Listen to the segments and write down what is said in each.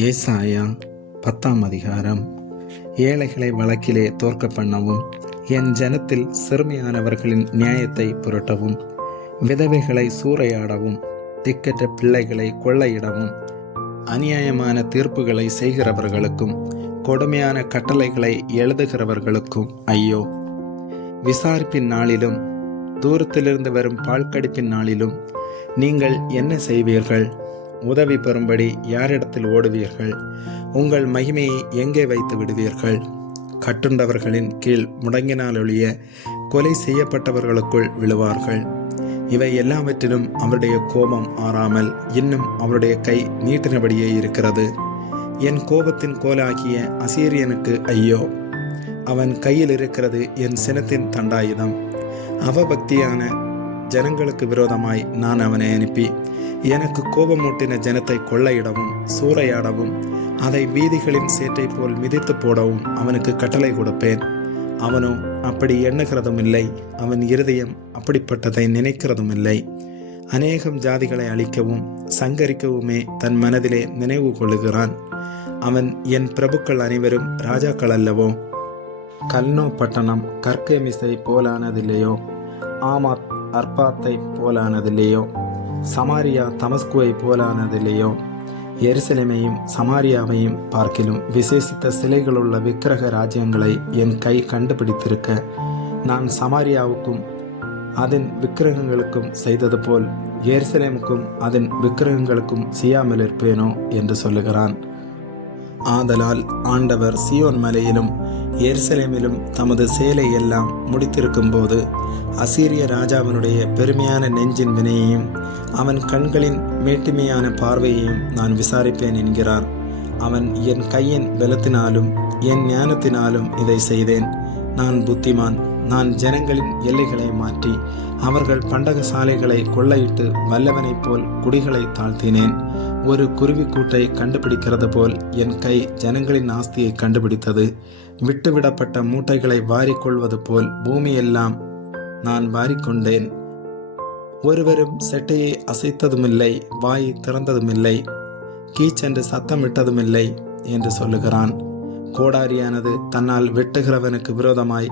ஏசாயா 10ஆம் அதிகாரம். ஏழைகளை வழக்கிலே தோற்க பண்ணவும், என் ஜனத்தில் சிறுமியானவர்களின் நியாயத்தை புரட்டவும், விதவைகளை சூறையாடவும், திக்கற்ற பிள்ளைகளை கொள்ளையிடவும், அநியாயமான தீர்ப்புகளை செய்கிறவர்களுக்கும் கொடுமையான கட்டளைகளை எழுதுகிறவர்களுக்கும் ஐயோ! விசாரிப்பின் நாளிலும் தூரத்திலிருந்து வரும் பால்கடிப்பின் நாளிலும் நீங்கள் என்ன செய்வீர்கள்? உதவி பெறும்படி யாரிடத்தில் ஓடுவீர்கள்? உங்கள் மகிமையை எங்கே வைத்து விடுவீர்கள்? கட்டுண்டவர்களின் கீழ் முடங்கினாலொழிய கொலை செய்யப்பட்டவர்களுக்குள் விழுவார்கள். இவை எல்லாவற்றிலும் அவருடைய கோபம் ஆறாமல் இன்னும் அவருடைய கை நீட்டினபடியே இருக்கிறது. என் கோபத்தின் கோலாகிய அசீரியனுக்கு ஐயோ! அவன் கையில் இருக்கிறது என் சினத்தின் தண்டாயுதம். அவபக்தியான ஜனங்களுக்கு விரோதமாய் நான் அவனை அனுப்பி எனக்கு கோபமூட்டின ஜனத்தை கொள்ளையிடவும் சூறையாடவும் அதை வீதிகளின் சேற்றை போல் மிதித்து போடவும் அவனுக்கு கட்டளை கொடுப்பேன். அவனோ அப்படி எண்ணுகிறதும் இல்லை, அவன் இருதயம் அப்படிப்பட்டதை நினைக்கிறதும் இல்லை. அநேகம் ஜாதிகளை அழிக்கவும் சங்கரிக்கவுமே தன் மனதிலே நினைவு கொள்ளுகிறான். அவன் என் பிரபுக்கள் அனைவரும் ராஜாக்கள் அல்லவோ? கல்னோ பட்டணம் கர்கேமிசை போலானதில்லையோ? ஆமாத் அர்பாத்தை போலானதில்லையோ? சமாரியா தமஸ்குவை போலானதில்லையோ? எருசலேமையும் சமாரியாவையும் பார்க்கிலும் விசேஷித்த சிலைகளுள்ள விக்கிரக ராஜ்யங்களை என் கை கண்டுபிடித்திருக்க, நான் சமாரியாவுக்கும் அதன் விக்கிரகங்களுக்கும் செய்தது போல் எருசலேமுக்கும் அதன் விக்கிரகங்களுக்கும் செய்யாமல் இருப்பேனோ என்று சொல்லுகிறான். ஆதலால் ஆண்டவர் சீயோன் மலையிலும் எருசலேமிலும் தமது சேலை எல்லாம் முடித்திருக்கும் போது அசீரிய ராஜாவினுடைய பெருமையான நெஞ்சின் வினையையும் அவன் கண்களின் மேட்டுமையான பார்வையையும் நான் விசாரிப்பேன் என்கிறார். அவன் என் கையின் பலத்தினாலும் என் ஞானத்தினாலும் இதை செய்தேன். நான் புத்திமான். நான் ஜனங்களின் எல்லைகளை மாற்றி அவர்கள் பண்டக சாலைகளை கொள்ளையிட்டு வல்லவனைப் போல் குடிகளை தாழ்த்தினேன். ஒரு குருவிக்கூட்டை கண்டுபிடிக்கிறது போல் என் கை ஜனங்களின் ஆஸ்தியை கண்டுபிடித்தது. விட்டுவிடப்பட்ட மூட்டைகளை வாரிக்கொள்வது போல் பூமியெல்லாம் நான் வாரிக்கொண்டேன். ஒருவரும் செட்டையை அசைத்ததுமில்லை, வாய் திறந்ததுமில்லை, கீச்சென்று சத்தமிட்டதுமில்லை என்று சொல்லுகிறான். கோடாரியானது தன்னால் வெட்டுகிறவனுக்கு விரோதமாய்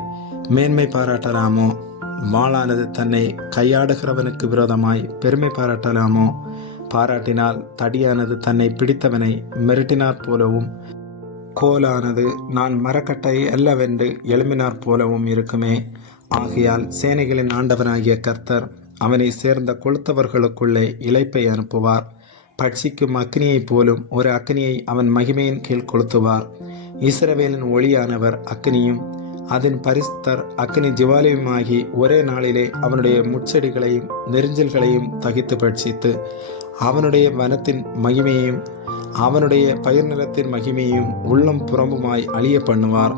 மேன்மை பாராட்டலாமோ? வாளானது தன்னை கையாடுகிறவனுக்கு விரோதமாய் பெருமை பாராட்டலாமோ? பாராட்டினால் தடியானது தன்னை பிடித்தவனை மிரட்டினார் போலவும், கோலானது நான் மரக்கட்டை அல்லவென்று எழும்பினார் போலவும் இருக்குமே. ஆகையால் சேனைகளின் ஆண்டவனாகிய கர்த்தர் அவனை சேர்ந்த கொளுத்தவர்களுக்குள்ளே இளைப்பை அனுப்புவார். பட்சிக்கும் அக்னியைப் போலும் ஒரு அக்னியை அவன் மகிமையின் கீழ் கொளுத்துவார். இஸ்ரவேலின் ஒளியானவர் அக்னியும் அதன் பரிசுத்தர் அக்னி ஜுவாலியுமாகி ஒரே நாளிலே அவனுடைய முட்செடிகளையும் நெரிஞ்சல்களையும் தகித்து பட்சித்து அவனுடைய வனத்தின் மகிமையையும் அவனுடைய பயிர் நிலத்தின் மகிமையும் உள்ளம் புறம்புமாய் அழிய பண்ணுவார்.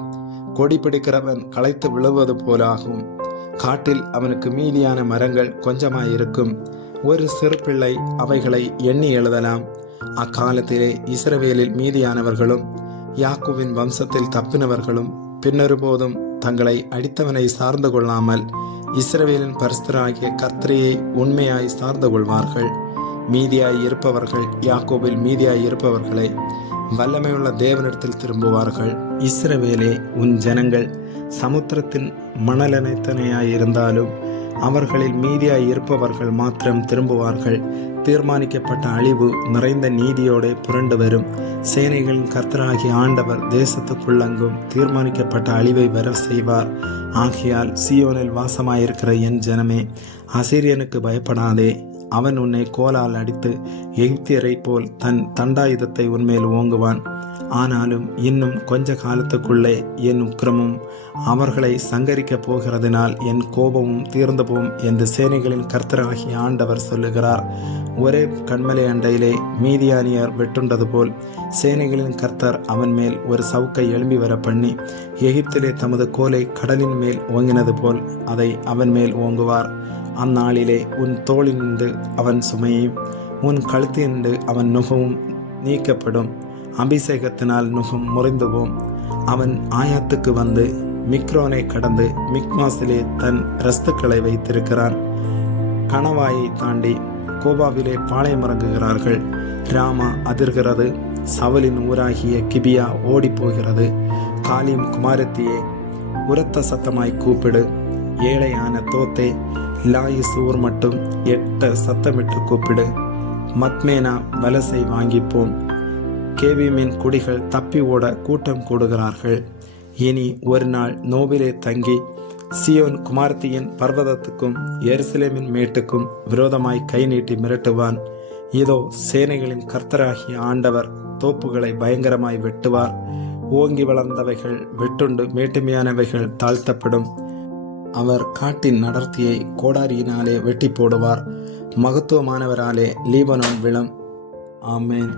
கொடி பிடிக்கிறவன் களைத்து விழுவது போலாகும். காட்டில் அவனுக்கு மீதியான மரங்கள் கொஞ்சமாயிருக்கும். ஒரு சிறு பிள்ளை அவைகளை எண்ணி எழுதலாம். அக்காலத்திலே இஸ்ரவேலில் மீதியானவர்களும் யாக்கோவின் வம்சத்தில் தப்பினவர்களும் பின்னொருபோதும் தங்களை அடித்தவனை சார்ந்து கொள்ளாமல் இஸ்ரவேலின் பரிசுத்தராகிய கர்த்தரையை உண்மையாய் சார்ந்து கொள்வார்கள். மீதியாய் இருப்பவர்கள் யாக்கோபில் மீதியாய் இருப்பவர்களை வல்லமையுள்ள தேவனிடத்தில் திரும்புவார்கள். இஸ்ரவேலே, உன் ஜனங்கள் சமுத்திரத்தின் மணலனைத்தனையாயிருந்தாலும் அவர்களில் மீதியாய் இருப்பவர்கள் மாத்திரம் திரும்புவார்கள். தீர்மானிக்கப்பட்ட அழிவு நிறைந்த நீதியோடு புரண்டு வரும். சேனைகளின் கர்த்தராகிய ஆண்டவர் தேசத்துக்குள்ளங்கும் தீர்மானிக்கப்பட்ட அழிவை வர செய்வார். ஆகையால் சீயோனில் வாசமாயிருக்கிற என் ஜனமே, அசீரியனுக்கு பயப்படாதே. அவன் உன்னை கோலால் அடித்து எகிப்தியரை போல் தன் தண்டாயுதத்தை உன்மேல் ஓங்குவான். ஆனாலும் இன்னும் கொஞ்ச காலத்துக்குள்ளே என் உக்கிரமும் அவர்களை சங்கரிக்கப் போகிறதினால் என் கோபமும் தீர்ந்து போம் என்று சேனைகளின் கர்த்தராகிய ஆண்டவர் சொல்லுகிறார். ஒரே கண்மலை அண்டையிலே மீதியானியர் வெட்டுண்டது போல் சேனைகளின் கர்த்தர் அவன் மேல் ஒரு சவுக்கை எழும்பி வர பண்ணி எகிப்திலே தமது கோலை கடலின் மேல் ஓங்கினது போல் அதை அவன் மேல் ஓங்குவார். அந்நாளிலே உன் தோளினின்று அவன் சுமையும் உன் கழுத்தினின்று அவன் நுகமும் நீக்கப்படும். அபிஷேகத்தினால் நுகம் முறிந்துவோம். அவன் ஆயாத்துக்கு வந்து மிக்ரோனை கடந்து மிக்மாசிலே தன் ரஸ்துக்களை வைத்திருக்கிறான். கணவாயை தாண்டி கோபாவிலே பாளையமிறங்குகிறார்கள். ராமா அதிர்கிறது, சவுலின் ஊராகிய கிபியா ஓடி போகிறது. காலிம் குமாரத்தியே, உரத்த சத்தமாய் கூப்பிடு. ஏழையான தோத்தே, லாயிஸ் ஊர் மட்டும் எட்ட சத்தமிட்டு கூப்பிடு. மத்மேனா வலசை வாங்கிப்போம். கேவிமின் குடிகள் தப்பி ஓட கூட்டம் கூடுகிறார்கள். இனி ஒரு நாள் நோவிலே தங்கி சியோன் குமாரத்தியின் பர்வதத்துக்கும் எருசலேமின் மேட்டுக்கும் விரோதமாய் கை நீட்டி மிரட்டுவான். இதோ சேனைகளின் கர்த்தராகிய ஆண்டவர் தோப்புகளை பயங்கரமாய் வெட்டுவார். ஓங்கி வளர்ந்தவைகள் வெட்டுண்டு மேட்டுமையானவைகள் தாழ்த்தப்படும். அவர் காட்டின் அடர்த்தியை கோடாரியினாலே வெட்டி போடுவார். மகத்துவமானவராலே லீபனோன் விழும். ஆமென்.